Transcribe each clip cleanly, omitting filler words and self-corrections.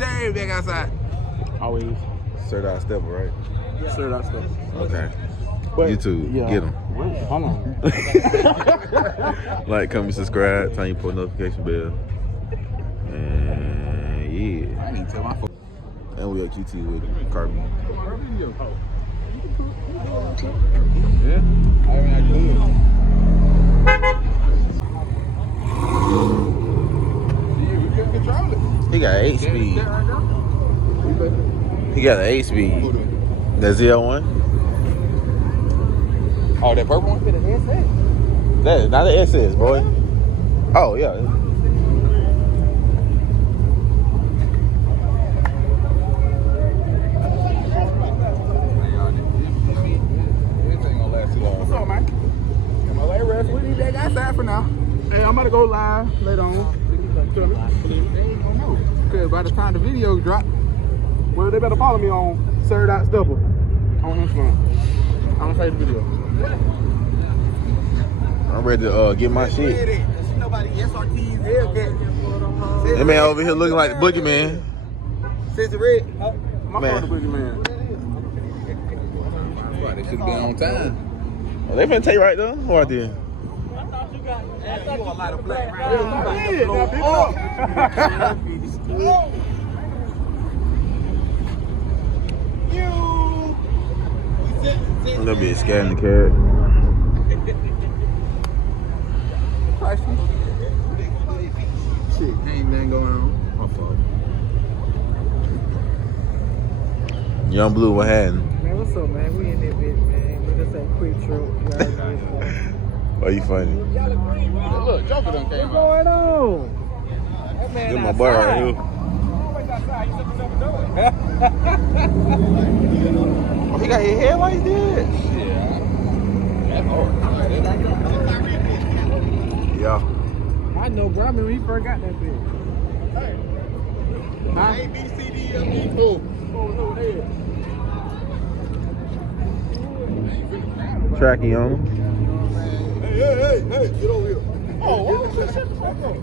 same back outside. Always. Third out stepper, right? Sir, that's the. Okay. But, YouTube, yeah. get them. Hold on. Like, comment, subscribe, turn your post notification bell. And yeah. I need to tell my phone. And we at GT with Carby. Yeah. I mean, I could. Control it. He got 8 speed. He got an 8 speed. That ZL1? Oh, that purple one? That is not an SS, boy. Oh, yeah. What's up, man? Am I late rest? We need that outside for now. Hey, I'm about to go live later on. They ain't gonna know. Cause by the time the video drop, well, they better follow me on Sir.Stubble on Instagram. I'm gonna say the video. I'm ready to get my shit. Nobody SRT's Hellcat. That man over here looking like the boogeyman. Says the red. My Man. father, boogie man. They should have been on time. Oh, they finna take right there? What I did? A little bit scared in the carrot. Shit, ain't nothing going on. My fault. Young Blue, what happened? Man, what's up, man? We in that bitch, man. We just a quick trip. Why you funny? Look, Joker done came What's out. going on? That man This my boy right here. Oh, he got his headlights dead? That's hard. Yeah. I know, bro. I remember when he first got that bitch. A, B, C, D, F, E, cool. Tracking on him. Hey, get over here. Oh, what? Shut the fuck up.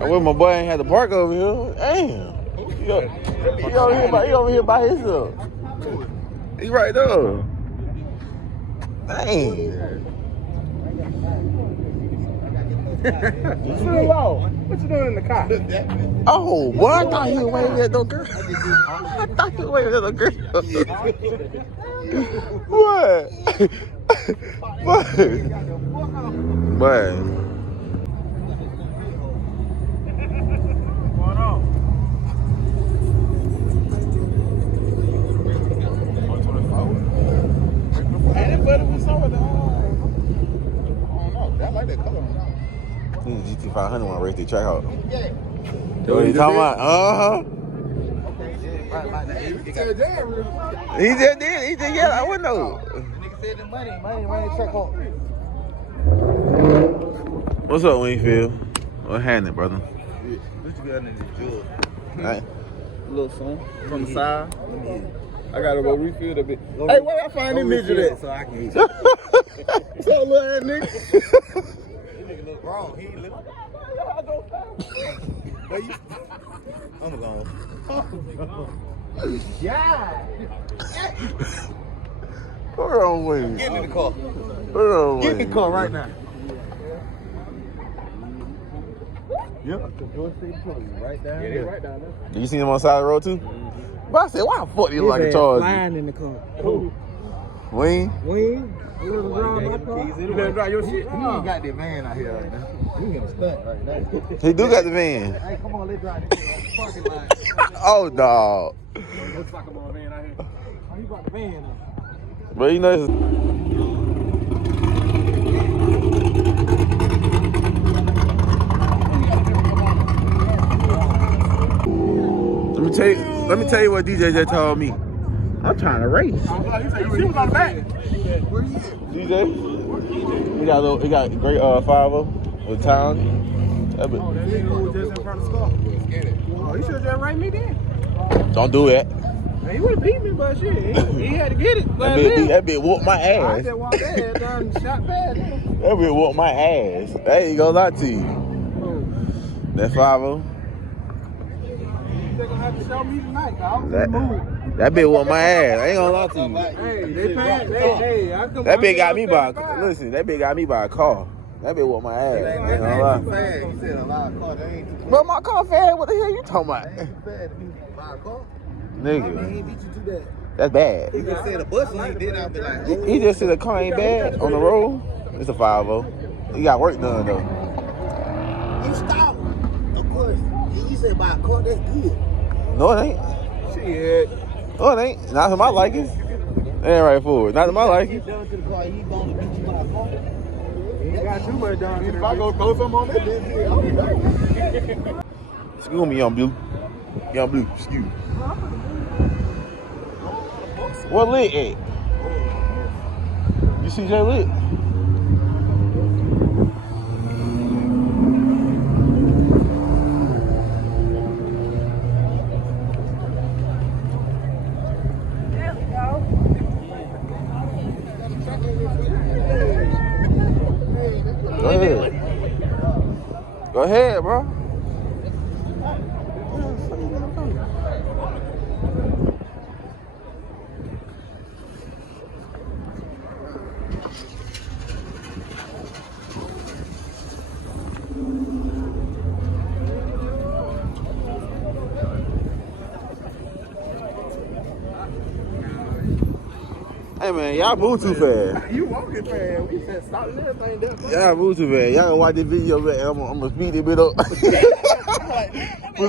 I wish my boy ain't had to park over here. Damn. He over here by himself. He right there. Dang. What you doing in the car? Oh, boy, I thought he was waving at no girl. I thought he was waving at no girl. What? What? What? And that butter was so with the I don't know. I like that color on that. This is GT500 when I race the track out. Yeah. That's what he talking about? Uh-huh. He just did. He just yelled. I wouldn't know. The nigga said the money truck home. What's up, Wingfield? What happening, brother? What you got in the jug? Right. A little son from the side. I gotta go refill that bit. Hey, where I find this midget at? So I can eat. What's up, little ass nigga? This nigga look wrong. He ain't look. I'm alone. Yeah. What's wrong with you? Get in the car. What's wrong with Get in the you? car right now. Yep. Right down Yeah, they right down there. Did you see him on the side of the road too? But I said, why the fuck do you like a His ass charge? flying in the car. Wing? Wing? You want to drive my car? You better drive your shit. He ain't got that van out here right now. You gonna stunt right now. He do got the van. Hey, come on, let's drive this parking lot. Oh, dog. Let's talk about a van out here. Oh, you brought the van up. But you know, it's... Let me tell you what DJ just told me. I'm trying to race. She was on the back. DJ? He got a great 5-0 with town. Oh, that nigga who was just in front of the scar. Oh, you should have just rang me then. Don't do that. He would have beat me, but shit, he had to get it. That bitch whooped my I ass. just walked there and shot past him. That bitch whooped my ass. I ain't gonna lie to you. That 5-0. They're gonna have to show me tonight, dog. That bitch whooped my ass. I ain't gonna lie to you. Hey, they paying. Hey, I come. That bitch got me by. Listen, that bitch got me by a car. That bitch whooped my ass. I ain't gonna lie. You said a lot of cars. They ain't too fast. But my car fast. What the hell you talking about? They ain't too fast to be by a car. Nigga, He ain't beat you to that. that's bad. He just said a bus link, then I'll be like, oh. He just said the car ain't bad on the road. It's a 5-0. He got work done though. You stop. Of course. You said by a car, that's good. No, it ain't. Shit. No, it ain't. Not to my liking. It ain't right forward. Not to my liking. Down to the car, he gonna beat you by a car. He got too much down here. If I go throw something on that, then Excuse me, young blue. Young blue, excuse me. What lit at? You see Jay lit? Go ahead. Go ahead, bro. Hey man, y'all move too fast. You walking fast. We said stop and everything. Y'all move too fast. Y'all gonna watch this video back. I'm gonna speed this bit up. Put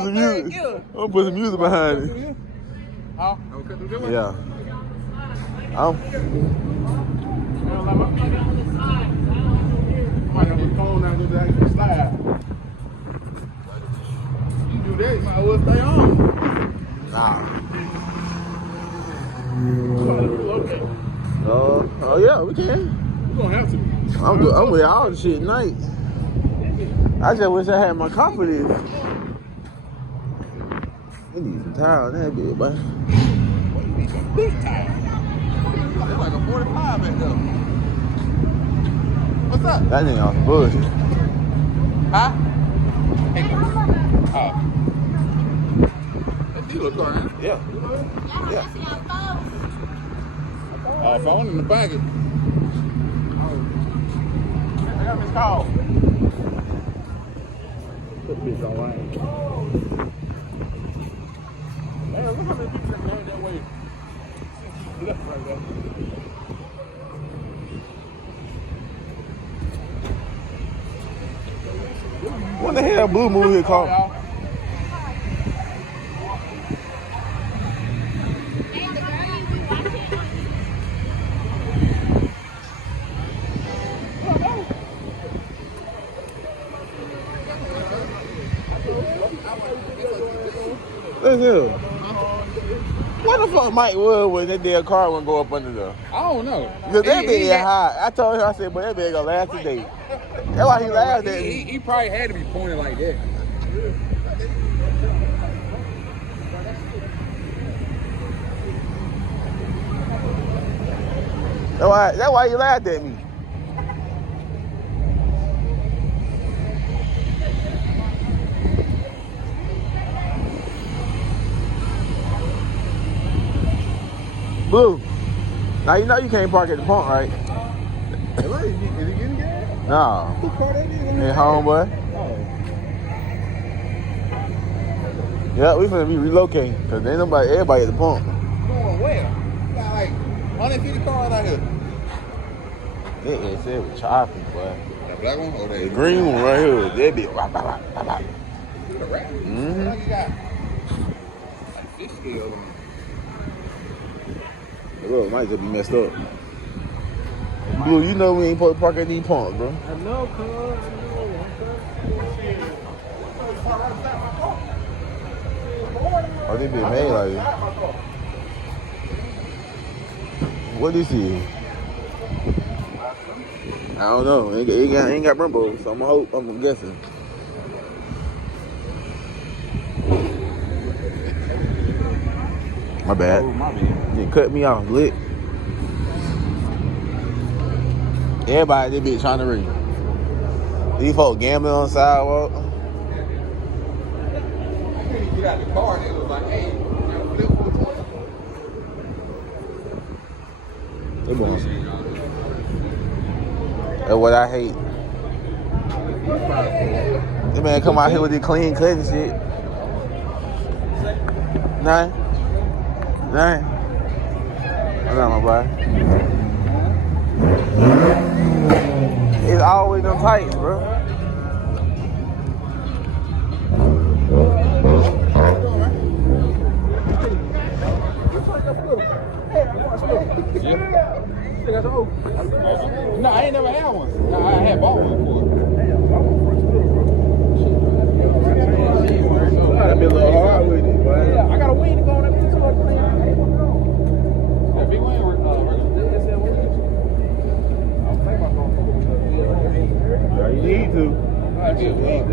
some music. I'm gonna put some music behind it. Huh? Yeah. I might have a phone now that I can slide. You do that, you might as well stay on. Nah. Okay. Oh yeah, we can. We're gonna have to. I'm with all the shit tonight. I just wish I had my car for this. We need some tire on that bitch, boy. big time. They're like a 45 back there. What's up? That nigga on some bullshit. Huh? Oh. That dealer car, huh? Yeah. Yeah. Phone in the pocket. I got this call. That bitch all right. Man, look how many people that came that way. Left right there. What the hell Blue movie here called? Look here. What the fuck Mike was when that damn car wouldn't go up under there? I don't know. Because that bitch high. I told him, I said, but that bitch gonna last today. That's why he laughed at me. He probably had to be pointed like that. That's why he laughed at me. Blue. Now you know you can't park at the pump, right? Is he getting gas? No. Who car that is? Hey, homeboy. Yeah, we finna be relocating because ain't everybody at the pump. Going where? You got like 150 cars out here. That is it with chopping, boy. That black one? Oh, The green one right here, that be wop, wop, wop, wop. The rat? Mm-hmm. What you got? Like fish scales on The road might just be messed up. Blue, you know we ain't supposed to park at these pumps, bro. I know, cuz. Oh, they been made like this. What this is? I don't know. Ain't got Brembo, so I'm guessing. My bad. Oh, my bad. You cut me off, lit. Everybody, this bitch trying to ring. These folks gambling on the sidewalk. Get out the car and it was like, hey, flip for 20. That's what I hate. This man come out here with this clean cut and shit. Nine. What's up, my boy? It's always them tights, bro. No, I ain't never had one. No, I had bought one before. That be a little hard with it, boy. Yeah, I got a wing to go on that bitch. That big wing I'm thinking about going Yeah, you need to. You need to.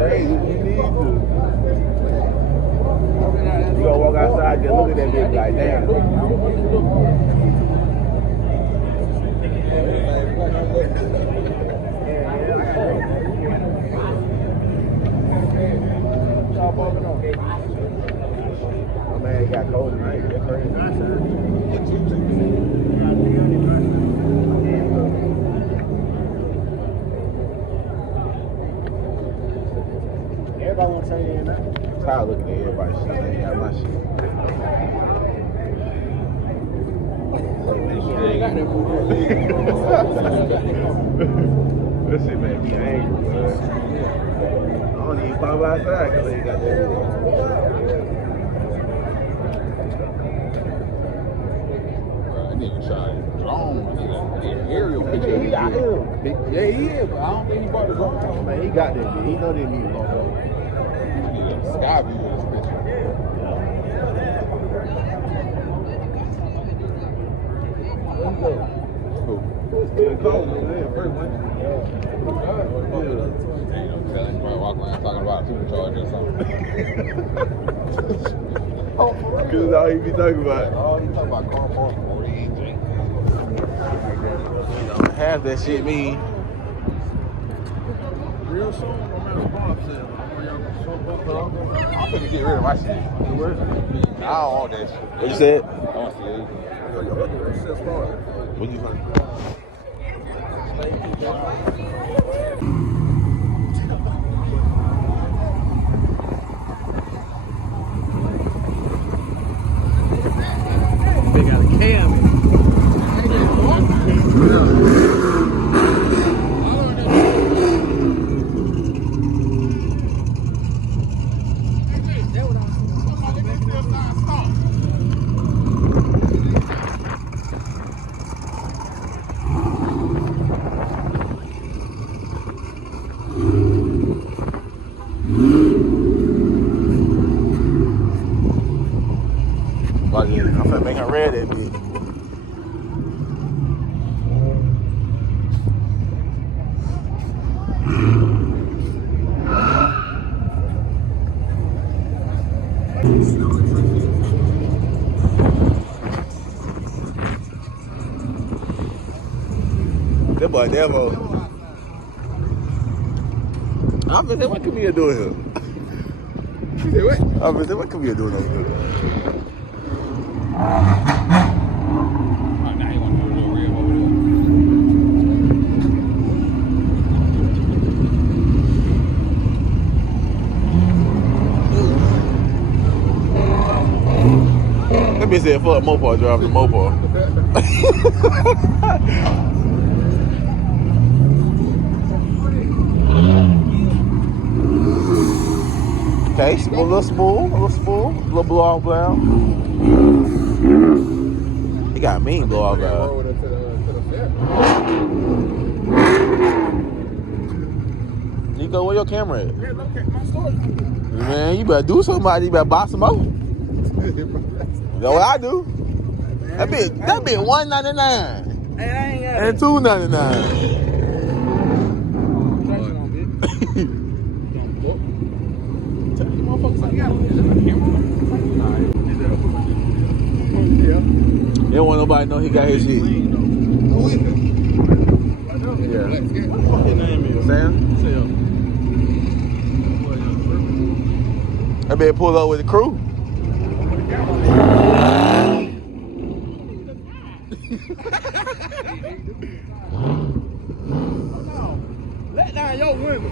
You gonna walk outside and look at that bitch like, damn. Oh man, it got cold tonight. That's crazy. Everybody want to turn in now. I'm tired of looking at everybody's shit. They got my shit. That shit made me angry, man. I don't even pop outside because they got that. That nigga shot his drone. Nigga, aerial picture. He got him. Yeah, he is, but I don't think he bought the drone. Man, he got that bitch. He know that nigga gonna go. He need a sky view of this picture. It's been cold, man. First one. Ain't no telling. You might walk around talking about a supercharger or something. Cause that's all he be talking about. Oh, he talking about car park 48 Jake. Half that shit mean. Real soon, no matter what said. I'm finna get rid of my shit. I don't want that shit. What you said? I want to see it. What you think? They got a cam in it. I'm finna make him red that bitch. That boy Devo. I'm gonna say, what Camille doing here? He said, what? I'm gonna say, what Camille doing over here? Oh, now he want to do a little real over That bitch said, fuck Mopar, drive the Mopar. Okay, a little spool, a little blow off valve. He got a mean blow off valve. Nico, where your camera at? Here, look at my storage. Man, you better do something. You better buy some more. That's what I do. That bit $1.99 Hey, I ain't got and $2.99. He don't want nobody to know he got his shit. Who is it? Yeah. Black skin. What the fuck his name is? Sam? Sam. I better pull up with the crew. Let down your window.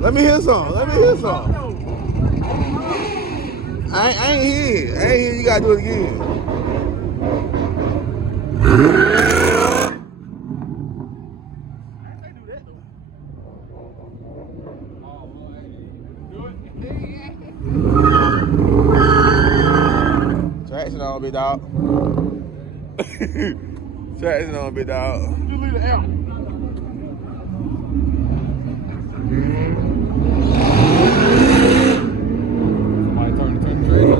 Let me hear some. Let me hear some. I ain't here. I ain't here. You gotta do it again. Traction on, big dog. Traction on, big dog. You leave the L. Somebody turn the traction out.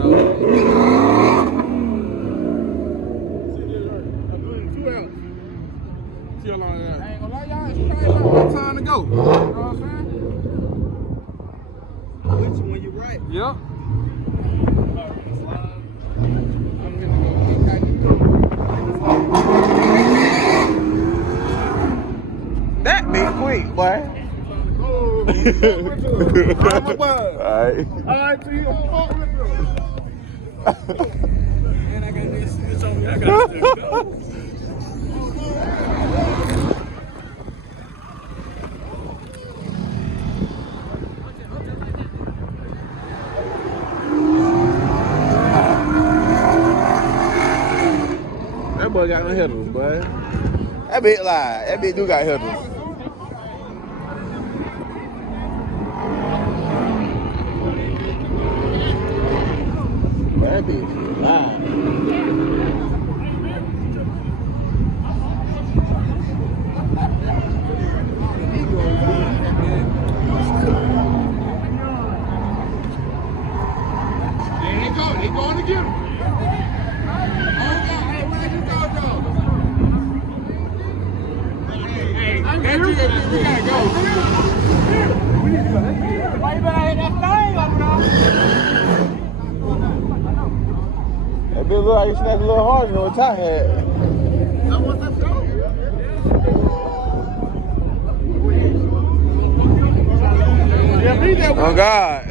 See how long that is. I ain't gonna lie, y'all. It's straight time to go. You know what I'm saying? Which one you right? Yep. That be quick, boy. Alright. Alright, to you. And I got this switch on me. I got to go. That boy got no headers, boy. That bitch lie. That bitch do got headers. That bitch lie. They going to get him. That GSP, we gotta go. We need to go. Why you better hit that thing over there? That bitch look like he snapped a little harder than what Ty had. I want that go. Oh God,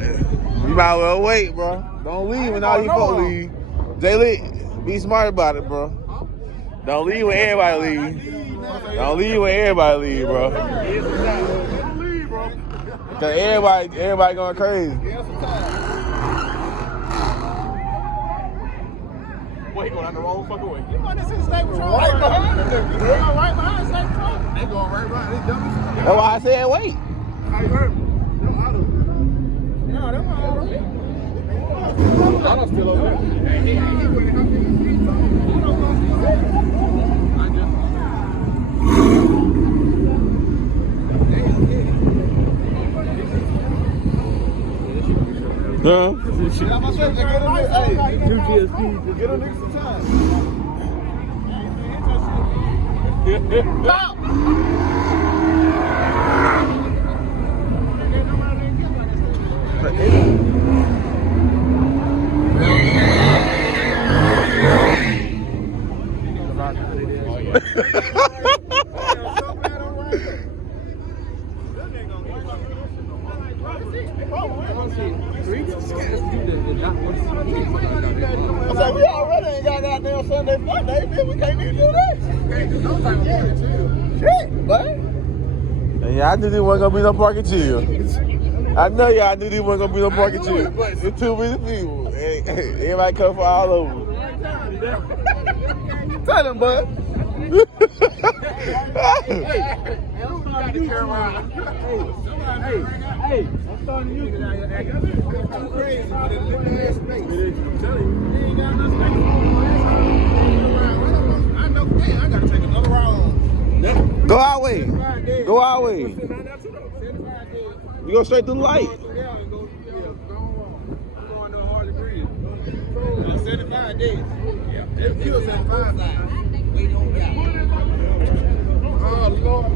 you might well wait, bro. Don't leave when all these folks leave. Jay, be smart about it, bro. Don't leave when everybody leave. Don't leave when everybody leave, bro. Cause everybody going crazy. Wait, going out the wrong fucking way. You want to see the state patrol? Right behind them. They go right behind the state patrol. They going right behind. They jumping. That's why I said wait. How you heard me? No, they were all right. I'm still over there. Huh? Two GSP. Get a nigga some time. Stop! I said, we already ain't got goddamn Sunday fun day, man. We can't even do that. Can't do no type of parking chill. Shit, bud. Yeah, I knew there wasn't gonna be no parking chill. I know y'all knew there wasn't gonna be no parking chill. It's too many people. Everybody come from all over. Tell them, bud. Hey, I'm starting you. I'm crazy, but it's little ass space. I'm telling you, you ain't got enough space. I know, man, I gotta take another round. Go our way. Go our way. You go straight through the light. I'm going to a hard degree. 75 days. Yeah, it kills 75 days. We don't got it. Oh, Lord.